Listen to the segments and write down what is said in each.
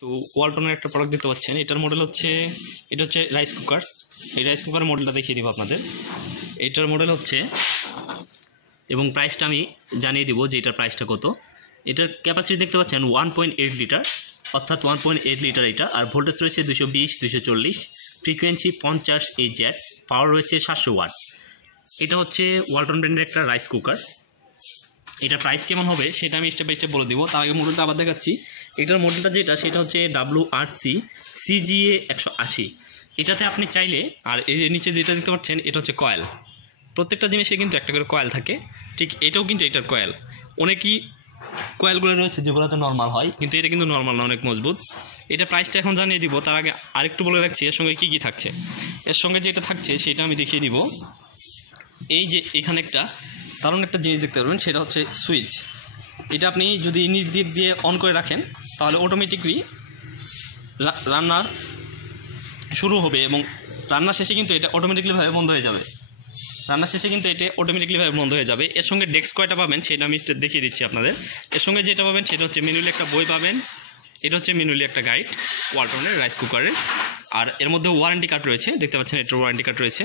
তো ওয়ালটনের একটা প্রোডাক্ট দেখতে পাচ্ছেন, এটার মডেল হচ্ছে, এটা হচ্ছে রাইস কুকার। এই রাইস কুকারের মডেলটা দেখিয়ে দিব আপনাদের। এটার মডেল হচ্ছে এবং প্রাইসটা আমি জানিয়ে দিব যে এটার প্রাইসটা কত। এটার ক্যাপাসিটি দেখতে পাচ্ছেন 1.8 লিটার, অর্থাৎ 1.8 লিটার এটা। আর ভোল্টেজ রয়েছে 220 240, ফ্রিকোয়েন্সি 50 AZ, পাওয়ার রয়েছে 700 ওয়াট। এটা হচ্ছে ওয়ালটন ব্র্যান্ডের একটা রাইস কুকার। এটার প্রাইস কেমন হবে সেটা আমি স্টেপ বাই স্টেপ বলে দিব। তার আগে মডেলটা আবার দেখাচ্ছি। এটার মডেলটা যেটা সেটা হচ্ছে WRC CGA 180। এটাতে আপনি চাইলে, আর এই যে নিচে যেটা দেখতে পাচ্ছেন এটা হচ্ছে কয়েল। প্রত্যেকটা জিনিসে কিন্তু একটা করে কয়েল থাকে, ঠিক এটাও কিন্তু এটার কয়েল। অনেকই কয়েলগুলো রয়েছে যেগুলোতে নর্মাল হয়, কিন্তু এটা কিন্তু নর্মাল না, অনেক মজবুত। এটা প্রাইসটা এখন জানিয়ে দিব। তার আগে আরেকটু বলে রাখছি এর সঙ্গে কী কী থাকছে। এর সঙ্গে যেটা থাকছে সেটা আমি দেখিয়ে দিব। এই যে এখানে একটা দারুণ একটা জিনিস দেখতে পারবেন, সেটা হচ্ছে সুইচ। এটা আপনি যদি নিচ দিক দিয়ে অন করে রাখেন তাহলে অটোমেটিকলি রান্নার শুরু হবে এবং রান্না শেষে কিন্তু এটা অটোমেটিকলিভাবে বন্ধ হয়ে যাবে। এর সঙ্গে ডেস্ক কয়টা পাবেন সেটা আমি দেখিয়ে দিচ্ছি আপনাদের। এর সঙ্গে যেটা পাবেন সেটা হচ্ছে ম্যানুয়ালি একটা বই পাবেন। এটা হচ্ছে ম্যানুয়ালি একটা গাইড ওয়ালটনের রাইস কুকারের। আর এর মধ্যে ওয়ারেন্টি কার্ড রয়েছে, দেখতে পাচ্ছেন এটার ওয়ারেন্টি কার্ড রয়েছে।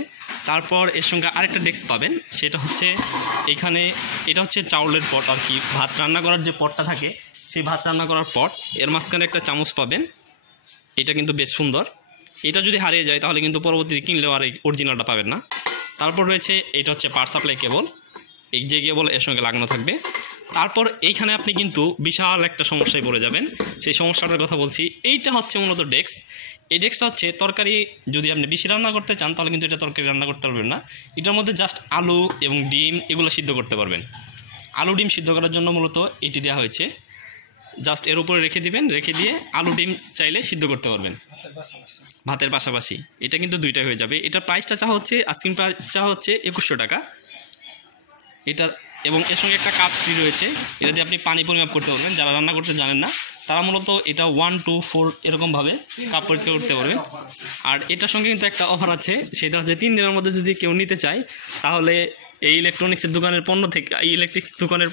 তারপর এর সঙ্গে আরেকটা ডেস্ক পাবেন, সেটা হচ্ছে এখানে, এটা হচ্ছে চাউলের পট আর কি, ভাত রান্না করার যে পটটা থাকে সেই ভাত রান্না করার পট। এর মাঝখানে একটা চামচ পাবেন, এটা কিন্তু বেশ সুন্দর। এটা যদি হারিয়ে যায় তাহলে কিন্তু পরবর্তীতে কিনলেও আর এই অরিজিনালটা পাবেন না। তারপর রয়েছে এটা হচ্ছে পাওয়ার সাপ্লাই কেবল, এই যে কেবল এর সঙ্গে লাগানো থাকবে। তারপর এইখানে আপনি কিন্তু বিশাল একটা সমস্যায় পড়ে যাবেন, সেই সমস্যাটার কথা বলছি। এইটা হচ্ছে মূলত ডেস্ক। এই ডেস্কটা হচ্ছে তরকারি যদি আপনি বেশি রান্না করতে চান তাহলে কিন্তু এটা তরকারি রান্না করতে পারবেন না। এটার মধ্যে জাস্ট আলু এবং ডিম এগুলো সিদ্ধ করতে পারবেন। আলু ডিম সিদ্ধ করার জন্য মূলত এটি দেওয়া হয়েছে। জাস্ট এর উপরে রেখে দিবেন, রেখে দিয়ে আলু ডিম চাইলে সিদ্ধ করতে পারবেন ভাতের পাশাপাশি। এটা কিন্তু দুইটাই হয়ে যাবে। এটার প্রাইসটা চা হচ্ছে, আস্কিং প্রাইস চা হচ্ছে 2100 টাকা এটার। এবং এর সঙ্গে একটা কাপ ফ্রি রয়েছে, এটা দিয়ে আপনি পানি পরিমাপ করতে পারবেন। যারা রান্না করতে জানেন না তারা মূলত এটা 1 2 4 এরকমভাবে কাপ পরিষ্কার করতে পারবেন। আর এটার সঙ্গে কিন্তু একটা অফার আছে, সেটা হচ্ছে 3 দিনের মধ্যে যদি কেউ নিতে চায় তাহলে এই ইলেকট্রনিক্সের দোকানের পণ্য থেকে, এই ইলেকট্রিক্স দোকানের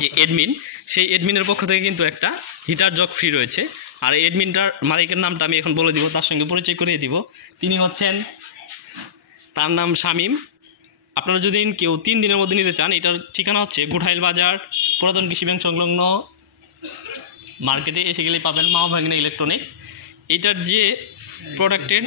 যে এডমিন, সেই এডমিনের পক্ষ থেকে কিন্তু একটা হিটার জগ ফ্রি রয়েছে। আর এডমিনটার মালিকের নামটা আমি এখন বলে দিব, তার সঙ্গে পরিচয় করিয়ে দিব। তিনি হচ্ছেন, তার নাম শামীম। আপনারা যদি কেউ 3 দিনের মধ্যে নিতে চান, এটার ঠিকানা হচ্ছে গুঠাইল বাজার পুরাতন কৃষি ব্যাংক সংলগ্ন মার্কেটে এসে গেলে পাবেন মা ভাগ্নে ইলেকট্রনিক্স। এটার যে প্রোডাক্টের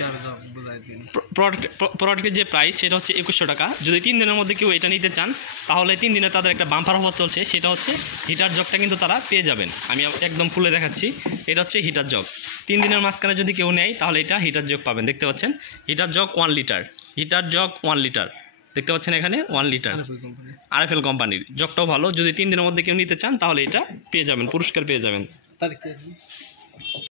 যে প্রাইস সেটা হচ্ছে 2100 টাকা। যদি 3 দিনের মধ্যে কেউ এটা নিতে চান তাহলে 3 দিনে তাদের একটা বাম্পার অফার চলছে, সেটা হচ্ছে হিটার জগটা কিন্তু তারা পেয়ে যাবেন। আমি একদম খুলে দেখাচ্ছি, এটা হচ্ছে হিটার জগ। 3 দিনের মাঝখানে যদি কেউ নেয় তাহলে এটা হিটার জগ পাবেন। দেখতে পাচ্ছেন heater jug 1 litre, heater jug 1 litre দেখতে পাচ্ছেন এখানে 1 লিটার RFL কোম্পানির। জগটাও ভালো। যদি 3 দিনের মধ্যে কেউ নিতে চান তাহলে এটা পেয়ে যাবেন, পুরস্কার পেয়ে যাবেন।